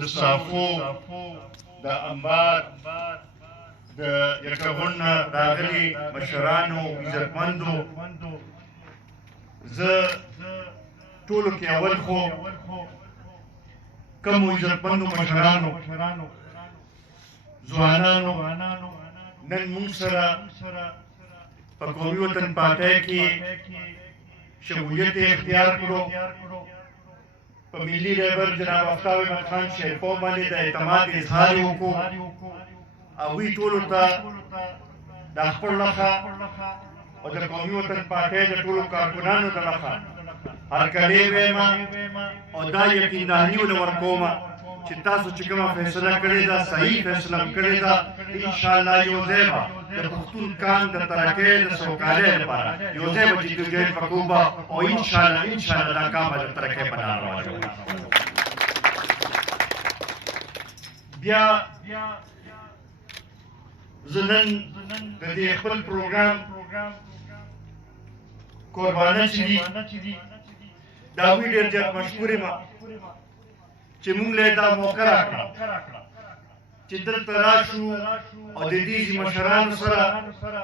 د صافو د انبار د یکغون راغلي مشرانو عزتمندو زه ټولو کې اول خو کومو عزتمندو مشرانو ځوانانو نن موږ سره په قومي وطن پارټۍ کې شمولیت اختیار کړو په ملي رهبر جناب آفتاب احمد خان شیرپو باندې د اعتماد اظهار یې وکړو او دوی ټولو ته د خپل لخوا او د قومي وطن پارټۍ د ټولو کارکونانو د لخوا هرکلی ویم او دا یقینداري ونه ورکوم چې تاسو چې کومه فیصله کړې ده صحیح فیصله کړې ده انشاءالله یو ځای به د پښتون کان د ترقۍ د سوکالۍ لپاره یو ځای به جدوجہد وکړو او انشاءالله دا کام به د ترقۍ په لار روان بیا زه نن د دې خپل پروګرام قربانه چې دي د هغوی ډېر زیات مشکور یم چې موږ له دا موقع راکړه چې دلته راشو او د دې مشرانو سره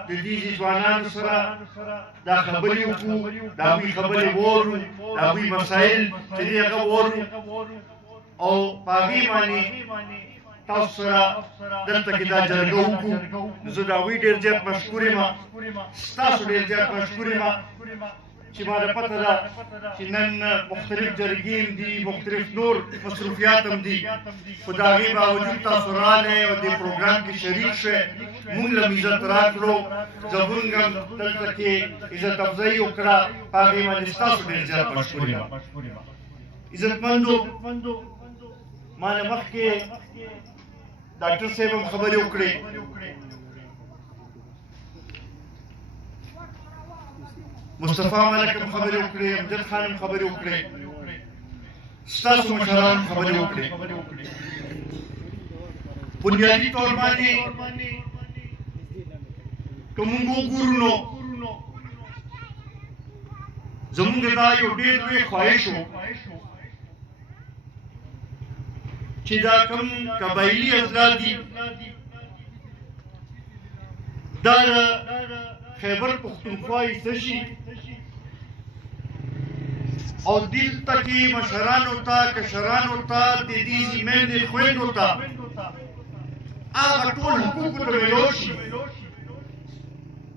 د دې ځوانانو سره دا خبرې وکړو د هغوی خبرې واورو د هغوی مسایل چې دي هغه واورو او په هغې باندې تاسو سره دلته کې دا جرګه وکړو زه د هغوی ډېر زیات مشکور یم ستاسو ډېر زیات مشکور یم چې ما ده پته ده چې نن مختلف جرګې هم دي مختلف نور مصروفیات هم دي خو د هغې باوجود تاسو راغلی او دې پروګرام کې شریک شوی موږ له عزت راکړو زموږ هم دلته کې عزت افزایي وکړه په هغې باندې ستاسو ډېر زیات مشکور یم عزتمندو ما نه مخکې ډاکټر صاحب هم خبرې وکړې مصطفی ملک هم خبرې وکړې امجد خان هم خبرې وکړې ستاسو مشران هم خبرې وکړې بنیادي طور باندې که موږ وګورو نو زموږ دا یو ډېر لوی خواهش و چې دا کوم قبایلي اضلاع دي دا د خیبر پښتونخوا ایسته شي او دلته کې مشرانو ته کشرانو ته د دې میندې خویندو ته هغه ټول حقوق ته میلاو شي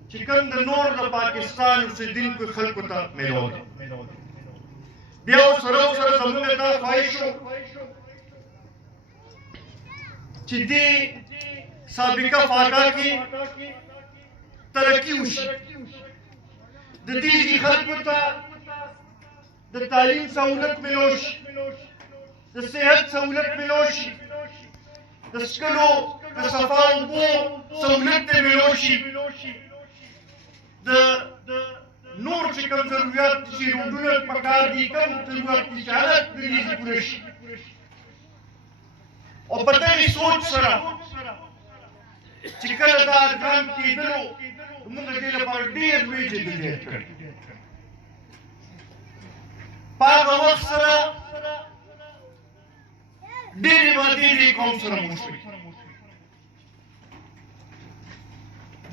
چې کوم د نور د پاکستان اوسېدونکو خلکو ته میلاو دي بیا سره زموږ دا خواهش و چې دې سابقه فاقه کې ترقی وشي د دې خلکو ته د تعلیم سہولت میلاو شي د صحت سہولت میلاو شي د څښلو د صفا اوبو سہولت ته میلاو شي د نور چې کوم ضرورت چې روډونه پکار دي کوم ضرورت چې حالت دې پوره شي او په دې سوچ سره چې کله دا ګرام کېدلو موږ دې لپاره ډېر لوی جدوجہد کړی په هغه وخت سره ډېرې وعدې دې قوم سره وشوې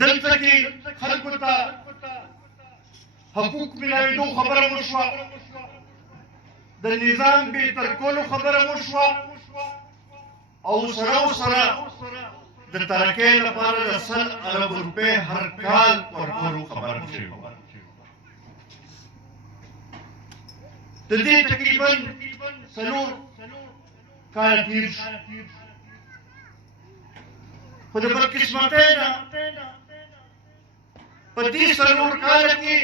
دلته کې خلکو ته حقوق ملاوېدو خبره وشوه د نظام بهتر کولو خبره وشوه او سره د ترقۍ لپاره د 100 ارب روپۍ هر کال ورکولو خبره شوې د دې تقریبا 4 کاله تېر شو خو د بدقسمتۍ نه په دې 4 کاله کې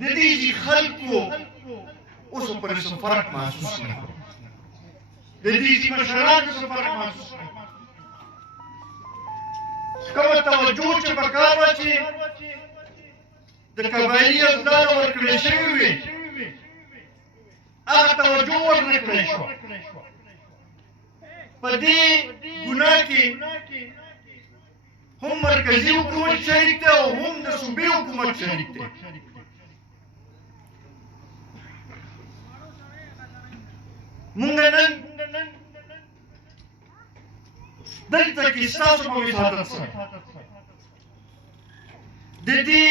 د دې خلکو اوس پرې څه فرق محسوس نه کړو د دې مشرانو څه فرق محسوس نه کومه توجه چې پکار وه چې د قبایلي اضلاع ورکړل شوې وې هغه توجه ورنه کړل شوه په دې ګناه کې هم مرکزي حکومت شریک دی او هم د صوبې حکومت شریک دی مونږ نن دلته کې ستاسو په وساتت سره د دې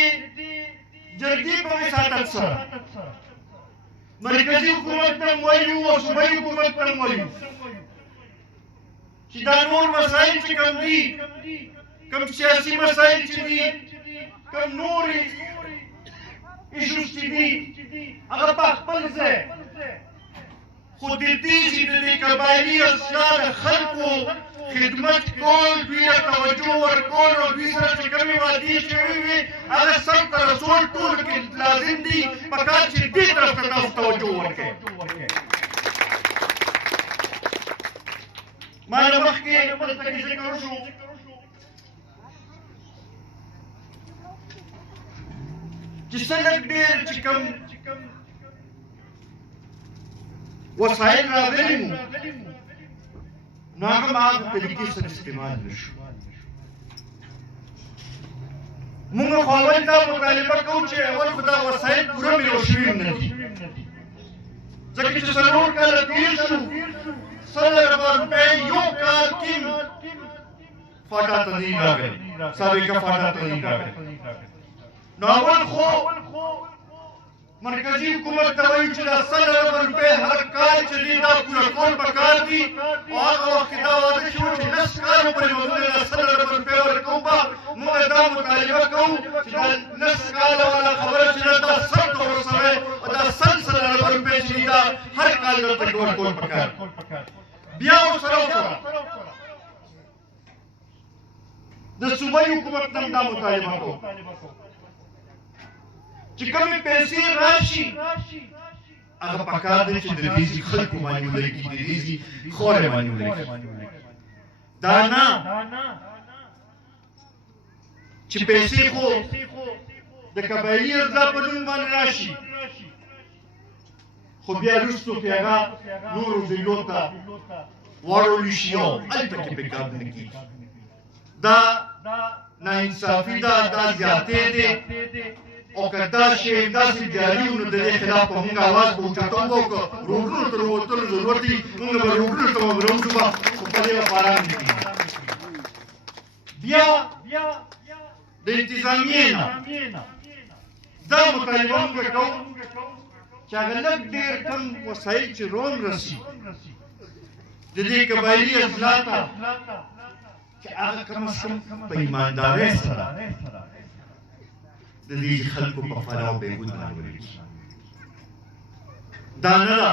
جرګې په وساتت سره مرکزي حکومت ته وایو او صوبایي حکومت ته وایو چې دا نور مسایل چې کوم دي کوم سیاسي مسایل چې دي کوم نورې ایشوز چې دي هغه په خپل ځای خو د دې چې د قبایلي اصلاح د خلکو خدمت کول دوی ته توجه ورکول او دوی سره چې کومې وعدې شوې وي هغه سم ته رسول ټولو کې لازم دي پکار چې دې طرف ته تاسو توجه ورکړئ ما نه مخکې دلته کې ذکر وشو چې څه لږ ډېر چې کوم وسایل راغلي وو نو هغه ما په طریقې سره استعمال نه شو موږ خو اول دا مطالبه کوو چې اول خو دا وسایل پوره میلاو شوي نه دي ځکه چې څلور کاله تېر شو 100,000 روپۍ یو کال کې فاټا ته نه راغلي سابقه فاټا ته نه راغلي نو اول خو مرکزی حکومت ته وایي چې دا 100,000 روپۍ هر کال چې دي دا پوره کول پکار دي او هغه وخت کې دا وعده شوې چې 10 کالو پورې به موږ دا 100,000 روپۍ ورکوو موږ دا مطالبه کوو چې دا 10 کاله والا خبره چې دا سل ته ورسوئ او دا 100,000 روپۍ چې دي دا هر کال درته ورکول پکار بیا ورسره د صوبایي حکومت نه دا مطالبه کوو چې کومې پیسې راشي هغه پکار دی چې د دې خلکو باندې ولګي د دې خورې باندې ولګي دا نه چې پیسې خو د قبایلي اضلاع په نوم باندې راشي خو بیا وروستو کې هغه نورو ضلعو ته واړولی شي او هلته کې پرې کار نه کېږي دا ناانصافي ده دا زیاتې دی او که دا شی داسې جاري وو نو د دې خلاف به مونږ اواز به اوچتو وکړو که روډونو ته ووتلو ضرورت وي مونږ به روډونو ته راوځو به خو په دې به باران نه کېږي بیا د انتظامیې نه دا مطالبه مونږ کوو چې هغه لږ ډېر کم وسایل چې روم رسي د دې قبایلي اصلاح ته چې هغه کم از کم په ایماندارۍ سره د دې خلکو په فلاح او بهبود باندې ولګي دا نه ده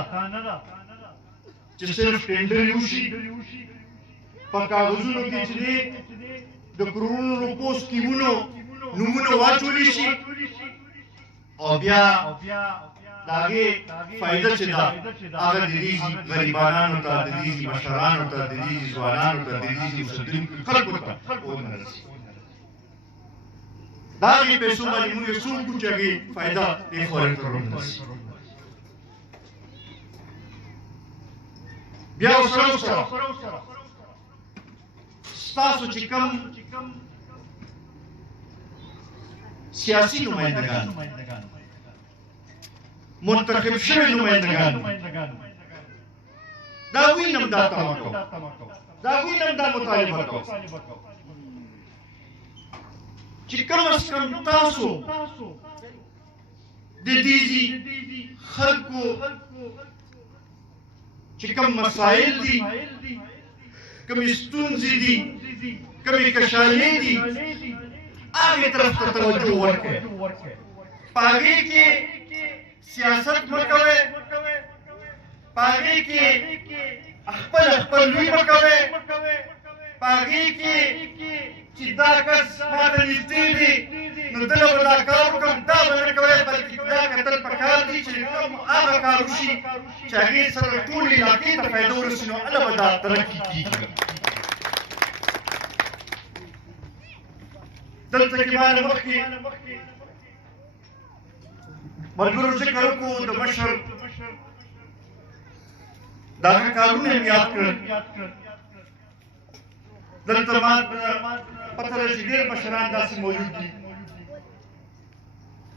چې صرف ټینډر وشي په کاغذونو کې چې دی د کروڑونو روپو سکیمونو نومونه واچولی شي او بیا د هغې فایده چې ده هغه د دې غریبانانو ته د دې مشرانو ته د دې ځوانانو ته د دې اوسېدونکو خلکو ته ونه رسي دا هغې پیسو باندې موږ یې څوک وکړو چې هغې فایده دې خورې ته رانرسي بیا ورسره ستاسو چې کوم سیاسي نمایندګان منتخب شوي نمایندګان دا هغوی نه هم دا تمه کوو دا هغوی نه هم دا مطالبه کوو چې کم از کم تاسو د دې خلکو چې کوم مسایل دي کومې ستونزې دي کومې کشالۍ دي هغې طرف ته توجه ورکړئ په هغې کې سیاست مه کوئ په هغې کې خپل لوی مه کوئ په هغې کې چې دا کس ماته نږدې دی نو دله به دا کار وکړم دا به نه کوئ بلکې دا کتل پکار دي چې کوم هغه کار وشي چې هغې سره ټولې علاقې ته فایده ورسي نو هله به دا ترقي کېږي دلته کې ما نه مخکې ملګرو ذکر وکړو د مشر د هغه کارونه یې یاد کړل دلته ما پته لري چې ډېر مشران داسې موجود دي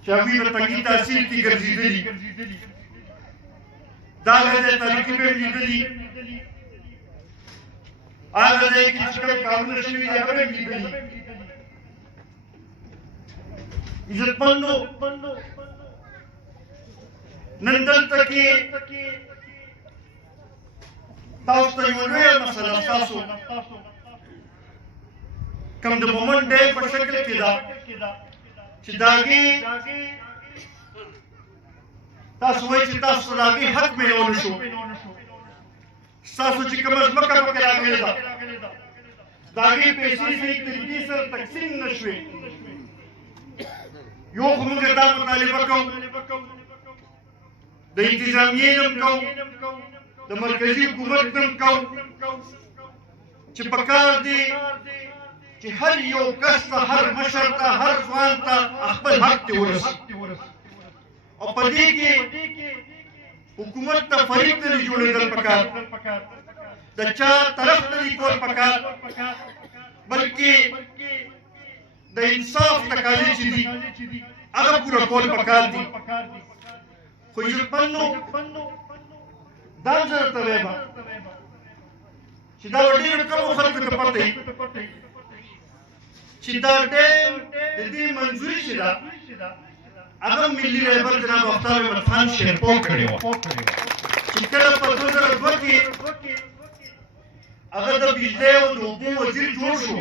چې هغوی په تنګي تحصیل کې ګرځېدلي دا غځای تاریخي به لیدلي هغه ځای کې چې کوم کارونه شوي دي هغه به لیدلي عزتمندو نن دلته کې تاسو ته یوه لویه مسله ستاسو کوم د مومن ډے په شکل کې ده چې د هغې تاسو وایئ چې تاسو ته د هغې حق میلولی شو ستاسو چې کومه ځمکه پکې راغلې ده د هغې پیسې صحیح طریقې سره تقسیم نه شوې یو خو موږ دا مطالبه کوو د انتظامیې نه هم کوو د مرکزي حکومت نه هم کوو چې پکار دی چې هر یو کس ته هر مشر ته هر ځوان ته خپل حق دې ورسي او په دې کې حکومت ته فریق نه دي جوړېدل پکار د چا طرف نه دي کول پکار بلکې د انصاف تقاضې چې دي هغه پوره کول پکار دي خو عزتمندو دا زه درته وایم چې دا ډېرو کمو خلکو ته پته وي چې دا ډیم د دې منظوري چې ده هغه ملي رهبر جناب آفتاب احمد خان شیرپو کړې وه چې کله په 2002 کې هغه د بجلۍ او د اوبو وزیر جوړ شو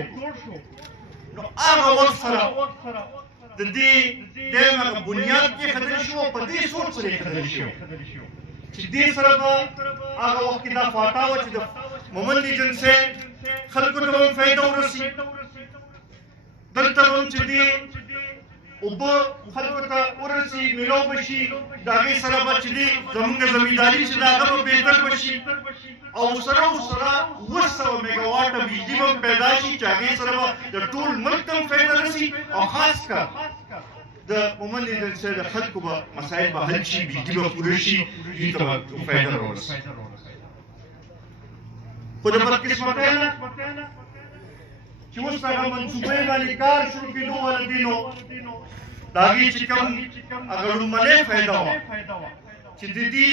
نو هغه وخت سره د دې ډیم هغه بنیاد کېښودل شو او په دې سوچ سره ایښودل شو چې دې سره به هغه وخت کې دا فاټا وه چې د مومند ایجنسۍ خلکو ته به فایده ورسي دلته به هم چې دې اوبه خلکو ته ورسي میلو به شي د هغې سره به چې دې زمونږ زمینداري چې ده هغه به بهتر به شي او سره 200 میګاواټه بجلي به پیدا شي چې هغې سره به د ټول ملک ته هم فایده رسي او خاص کر د مومند ایجنسۍ د خلکو به مسایل به حل شي بجلي به پوره شي دوی ته به فایده راورسي خو د بدقسمتۍ نه چې اوس هغه منصوبې باندې کار شروع کېدو ولدي نو د هغې چې کوم هغه لومړنۍ فایده وه چې د دې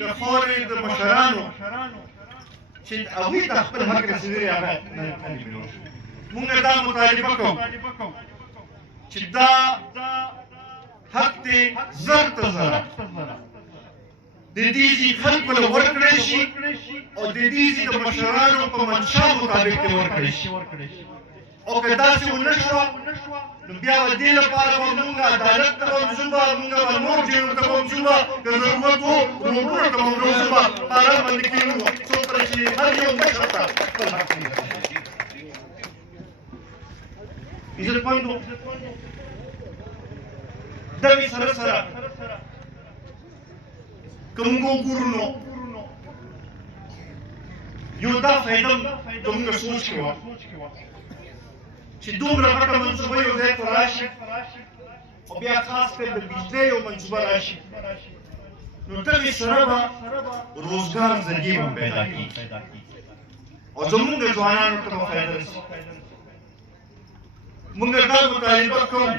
د خاورې د مشرانو چې هغوی ته خپل حق رسېدلی هغه نه میلو شو مونږ دا مطالبه کوو چې دا حق دی زر ته زره د دې خلکو له ورکړی شي او د دې د مشرانو په منشا مطابق دې ورکړی شي او که داسې ونه شوه نو بیا به دې لپاره به مونږ عدالت ته به ځو به مونږ به نور جیلو ته به ځو به که ضرورت و روډونو ته به وځو به په حالت باندې کېږو څو کله چې هر یو مشر ته خپل حق ورسي عزتمندو دغې سره سره که موږ وګورو نو یو دا فایده زموږ سوچ کې وه چې دومره غټه منصوبه یو ځای ته راشي او بیا خاص کر د بجلۍ یو منصوبه راشي نو دغې سره به روزګار ذریعې به پیدا کېږي او زموږ ځوانانو ته به فایده رسي موږ دا مطالبه کوو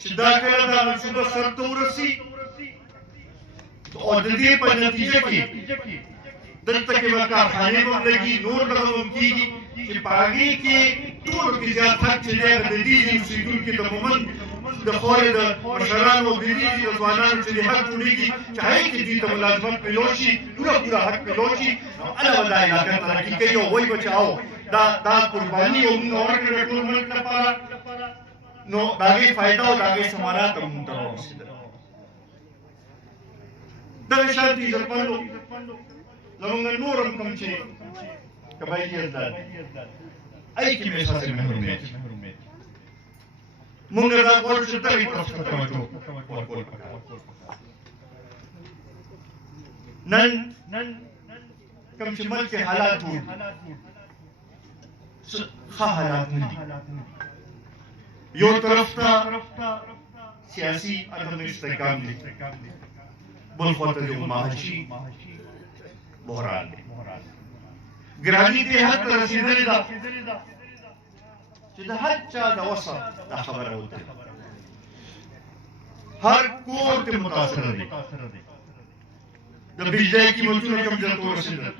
چې دا کله دا منصوبه سر ته ورسي او د دې په نتیجه کې دلته کې به کارخانې به هم لګي نور به هم کېږي چې په هغې کې ټولو کې زیات حق چې دی د دې اوسېدونکي د مومند د خورې د مشرانو او د دې د ځوانانو چې د حق جوړېږي چې هغې کې دوی ته ملازمت میلو شي پوره حق میلو شي نو هله به دا علاقه ترقي کوي او وایي به چې او دا قرباني او موږ ورکړې د ټول ملک لپاره نو د هغې فایده او د هغې ثمرات هم موږ ته راورسېدل دغه شان دي عزتمندو زمونږ نور هم کوم چې قبایلي ازداد هغې کې مې احساس محرومیت مونږ دا غواړو چې دغې طرف ته توجه ورکول پکار نن کوم چې ملک کې حالات جوړ ښه حالات نه دي یو طرف ته سیاسي عدم استحکام دی بل خواته د معاشي بحران دی ګراني دې حد ته رسېدلې ده چې د هر چا د وسه دا خبره وکړي هر کور ته متاثره دی د بجلی قیمتونه کوم ځای ته ورسېدل،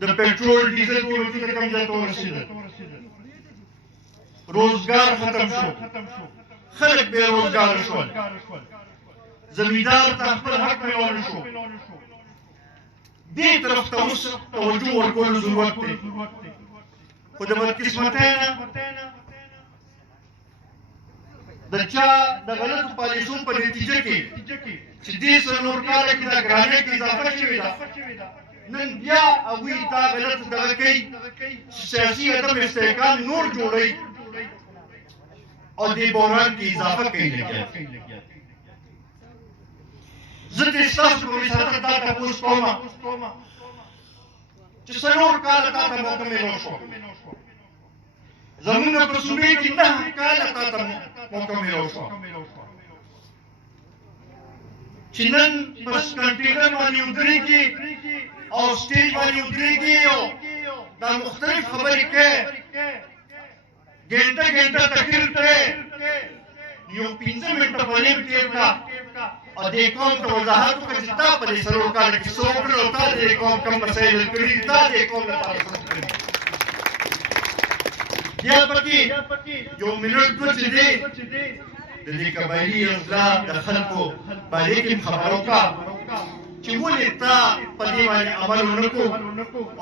د پټرول ډیزل قیمتونه کوم ځای ته ورسېدل، روزګار ختم شو، خلک بې روزګاره شول، زمیندار ته خپل حق میول شو. دې طرف ته اوس توجه ورکولو ضرورت دی. خو د بدقسمتۍ نه د چا د غلطو پالیسو په نتیجه کې چې دې څلور کاله کې دا ګرانۍ کې اضافه شوې ده، نن بیا هغوی دا غلط دغه کوي چې سیاسي هدف استحکام نور جوړوي او دې بحران کې اضافه کوي لګیا. زه دې ستاسو په وساطت دا تپوس کوم چې څلور کاله تا ته موقع میلاو شوه، زمونږ په صوبې کې 9 کاله تا ته موقع میلاو شوه چې نن بس کنټینر باندې ودرېږي او سټیج باندې ودرېږي او دا مختلف خبرې کوي، ګنټه ګنټه تقریر کوي، یو 15 منټه په نیم تېر کړه او دې قوم ته وضاحت وکړه چې تا په دې څلور کاله کې څه وکړل او تا دې قوم کوم مسایل حل کړي دي، تا دې قوم لپاره څه کړي دي. بیا پکې یو منټ دوه چې دی د دې قبایلي اصلاح د خلکو باندې کې خبرو کا چې ولې تا په دې باندې عمل ونه کړو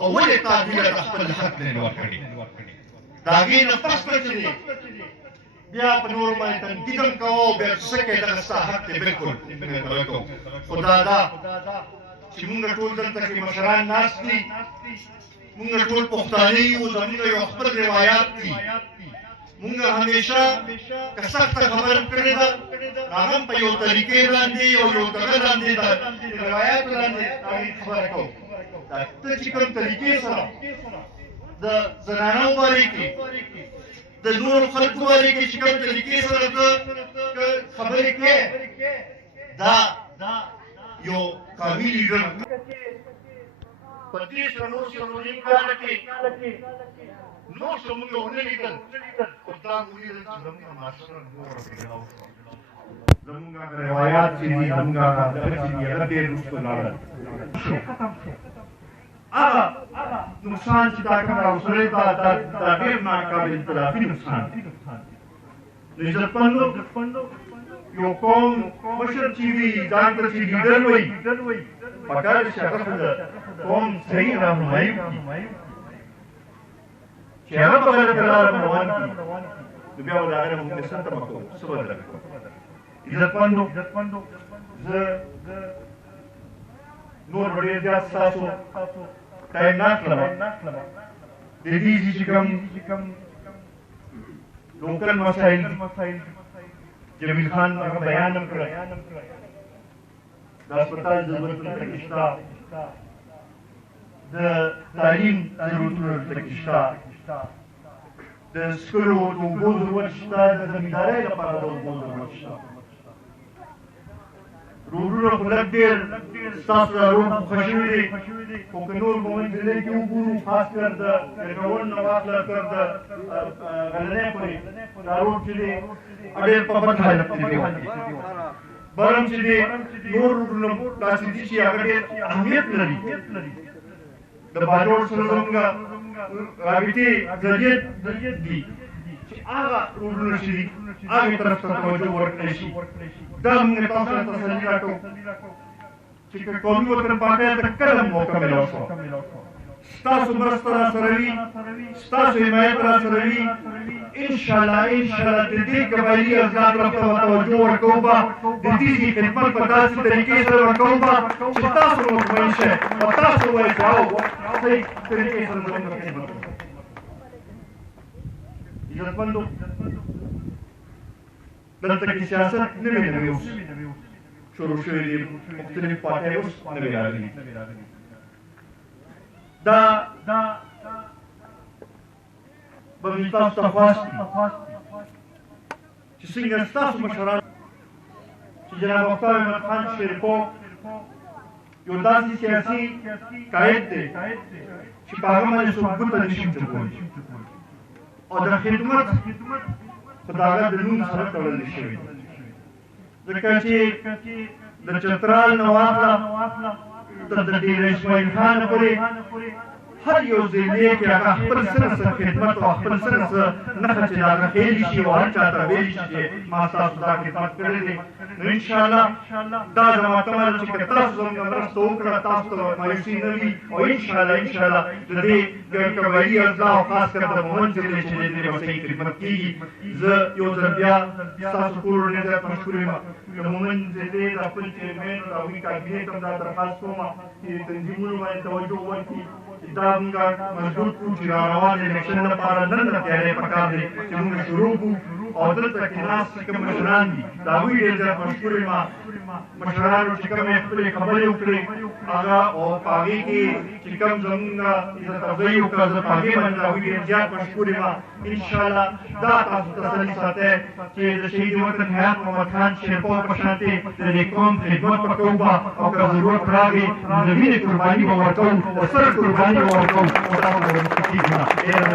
او ولې تا دوی ته خپل حق نه ورکړي. د هغې نه پس به چې دی بیا په نورو باندې تنقید هم کوو، بیا څه کوې دغه ستا حق دی بلکل کوو. خو دا ده چې مونږ ټول دلته کې مشران ناست دي، مونږ ټول پښتانه یو، زمونږ یو خپل روایات دي. مونږ همیشه که سخته خبره کړې ده هغه هم په یو طریقې باندې او یو دغه باندې د روایاتو باندې هغې خبره کوو. ته چې کوم طریقې سره د زنانو بارے کې د نورو خلکو بارے کې چې کوم طریقې سره ته خبرې کوې، دا یو قومي لیډر په دې څلور نیم کاله کې نور څه موږ ونه لیدل، خو دا موږ لیدل چې زموږ معاشره نوره پیداو شوه، زموږ روایات چې دي، زموږ دغه چې دي هغه ډېر وروسته لاړل، هغه نقصان چې دا کوم راوصلی دا ډېر ناقابل تلافي نقصان دی. د عزتمندو یو قوم مشر چې وي ځان ته چې لیډر وایي، پکار دی چې هغه د قوم صحیح رهنمایي وکړي، چې هغه په غلطه لاره روان کړي، نو بیا به د هغې نه موږ نسبت مه کوو، څه به درته کوو. عزتمندو زه نور به ډېر زیات ستاسو ټایم نه اخلم. د دې چې کوم لوکل مسایل جمیل خان هغه بیان هم کړی، د هسپتال ضرورتونه پکې شته، د تعلیم ضرورتونه پکې شته، د څښلو د اوبو ضرورت شته، د زمیندارۍ لپاره د اوبو ضرورت شته. روډونه خو لږ ډېر ستاسو دا روډ خو ښه شوي دي، خو که نور په منځلۍ کې وګورو، خاص کر د ګرګون نه واخله تر د غلنۍ پورې دا روډ چې دی ډېر په بد حالت کې دی. برم چې دی نور روډونه داسې دي چې هغه ډېر اهمیت لري. د باجوړ سره زموږ رابطې ذریعه دي چې هغه روډونه چې دي هغې طرف ته توجه ورکړی شي. دا موږ تاسو ته تسلي راکوو چې که قومي وطن پارټۍ ته کله موقع میلاو شوه، ستاسو مرسته راسره وي، ستاسو حمایت راسره وي، انشاءالله د دې قبایلي ازاد طرف ته به توجه ورکوو به، د دې خدمت په داسې طریقې سره ورکوو به چې تاسو مطمئن شئ او تاسو ووایئ چې او صحیح طریقې سره زموږ خدمت وکړو. عزتمندو دلته کې سیاست نوی اوس شروع شوی دی، مختلف پارټۍ اوس نوی راغلي. دا به مې تاسو ته خواست دي چې څنګه ستاسو مشران چې جناب مختار احمد خان شریفو یو داسې سیاسي قائد دی چې په هغه باندې څوک ګوته نشي چپولی او د خدمت خو د هغه د نوم سره تړلی شوی دی، ځکه چې د چترال نه واخله تر د ډیر اسماعیل خان پورې هر یو ضلع کې هغه خپل څه خدمت او خپل څه نښه چې هغه خېلی شي او هر چاته ویل شي چې ما ستاسو دا خدمت کړی دی نو انشاءالله دا زما تمه ده چې که تاسو زموږ مرسته وکړه تاسو ته مایوسي نه وي او انشاءالله د دې قبایلي اضلاع او خاص کر د مومند ضلع چې دی د دې به صحیح خدمت کېږي زه یو ځل بیا ستاسو ټولو ډېر زیات مشکور یم د مومند ضلع د خپل چیرمین او د هغوی کابینې ته هم دا درخواست کوم چې تنظیمونو باندې توجه وکړي دا موږ مجبور کړو چې راروان الیکشن لپاره نن نه تیاری پکار دی چې موږ شروع کړو او دلته کې ناست چې کوم مشران دي د هغوی ډېر زیات مشکور یم مشرانو چې کومې خپلې خبرې وکړې هغه او په هغې کې چې کوم زموږ عزت افزایي وکړه زه په هغې باندې د هغوی ډېر زیات مشکور یم انشاءالله دا تاسو تسلي ساتئ چې د شهید وطن حیات محمد خان شیرپور په شانتې د دې قوم خدمت به کوو به او که ضرورت راغی د وینې قرباني به ورکوو او سره قرباني به ورکوو او دا به ورسته کېږي